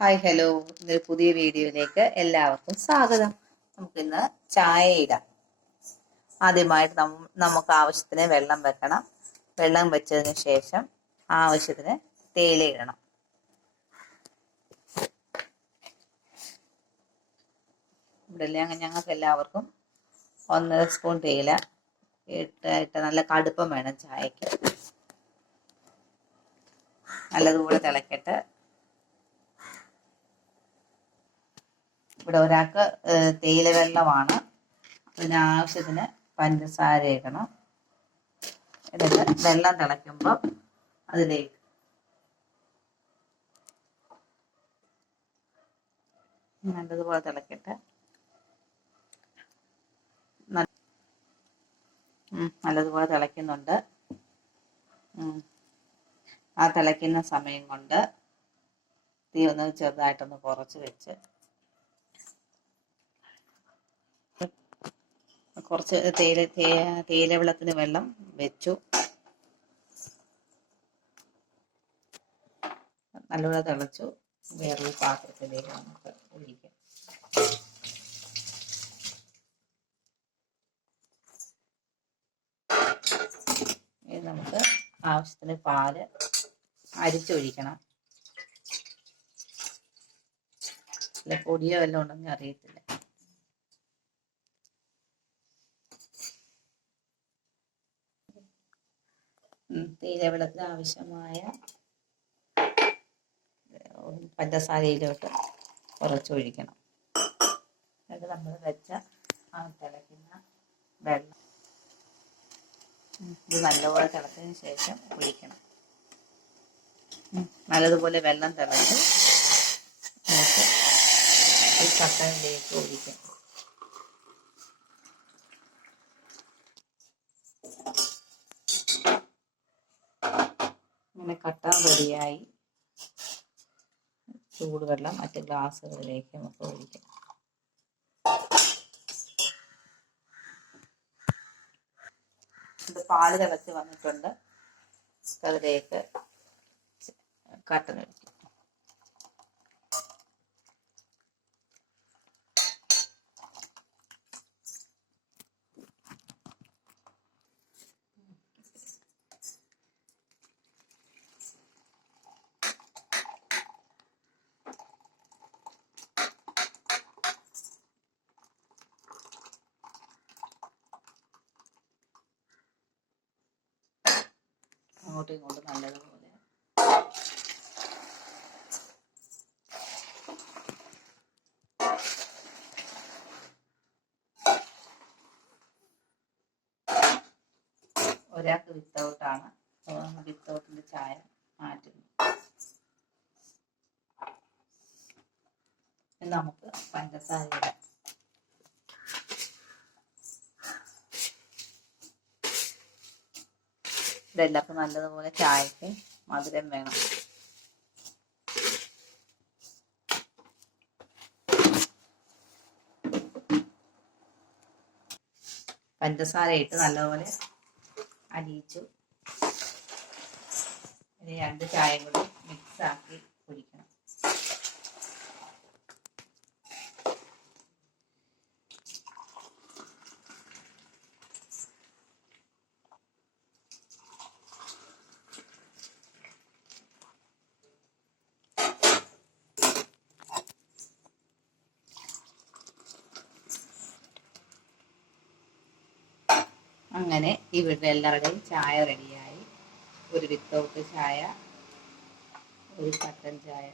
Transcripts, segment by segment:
Hi hello ഇന്നൊരു പുതിയ വീഡിയോയിലേക്ക് എല്ലാവർക്കും സ്വാഗതം. നമുക്കിന്ന് ചായ ഇടാം ആദ്യമായിട്ട് നമുക്ക് ആവശ്യത്തിന് വെള്ളം വെക്കണം. വെള്ളം വെച്ചതിന് ശേഷം ആവശ്യത്തിന് തേയില ഇടണം. ഇവിടെ ഞങ്ങൾക്ക് എല്ലാവർക്കും ഒന്നര സ്പൂൺ തേയില ഇട്ട് നല്ല കടുപ്പം വേണം ചായക്ക് നല്ലതുപോലെ തിളക്കട്ടെ ഇവിടെ ഒരാൾക്ക് തേയില വെള്ളമാണ്. അതിനാവശ്യത്തിന് പഞ്ചസാര ഇടണം. എന്നിട്ട് വെള്ളം തിളയ്ക്കുമ്പോൾ അതിലേക്ക് നല്ലതുപോലെ തിളക്കട്ടെ നല്ലതുപോലെ തിളയ്ക്കുന്നുണ്ട്. ആ തിളയ്ക്കുന്ന സമയം കൊണ്ട് തീ ഒന്ന് ചെറുതായിട്ടൊന്ന് കുറച്ച് വെച്ച് കുറച്ച് തേയില തേയില വെള്ളത്തിന് വെള്ളം വെച്ചു. നല്ലപോലെ തിളച്ചു. വേറൊരു പാത്രത്തിലേക്ക് നമുക്ക് ഒഴിക്കാം. ഇത് നമുക്ക് ആവശ്യത്തിന് പാൽ അരിച്ചൊഴിക്കണം. പൊടിയോ വല്ലതും ഉണ്ടെങ്കിൽ അറിയത്തില്ല. ഉം, തേയില വെള്ളത്തിന് ആവശ്യമായ പഞ്ചസാരയിലോട്ട് കുറച്ചൊഴിക്കണം. എന്നിട്ട് നമ്മൾ വെച്ച ആ തിളയ്ക്കുന്ന വെള്ളം ഇത് നല്ലപോലെ തിളച്ചതിന് ശേഷം ഒഴിക്കണം നല്ലതുപോലെ വെള്ളം തിളച്ച് നമുക്ക് ഈ കട്ടനിലേക്ക് ഒഴിക്കാം അങ്ങനെ കട്ടാൻ റെഡിയായി. ചൂടുവെള്ളം മറ്റ് ഗ്ലാസ്സുകളിലേക്ക് നമുക്ക് ഒഴിക്കാം. പാൽ തിളച്ച് വന്നിട്ടുണ്ട്. അതിലേക്ക് കട്ടൻ ഒഴിക്കും അങ്ങോട്ടും ഇങ്ങോട്ടും നല്ലതുപോലെ. ഒരാൾക്ക് വിത്തൗട്ടാണ്. വിത്തൗട്ടിന്റെ ചായ മാറ്റുന്നു. നമുക്ക് പഞ്ചസാര ഇടാം അപ്പം നല്ലതുപോലെ ചായക്ക് മധുരം വേണം. പഞ്ചസാര ഇട്ട് നല്ലപോലെ അലിയിച്ചു രണ്ട് ചായയും കൂടി മിക്സ് ആക്കി കുടിക്കണം. അങ്ങനെ ഇവിടെ എല്ലാവരുടെയും ചായ റെഡിയായി. ഒരു വിത്തൗട്ട് ചായ ഒരു കട്ടൻ ചായ.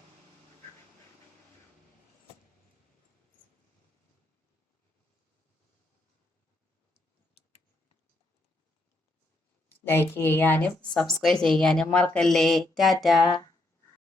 ലൈക്ക് ചെയ്യാനും സബ്സ്ക്രൈബ് ചെയ്യാനും മറക്കല്ലേ. ടാറ്റാ.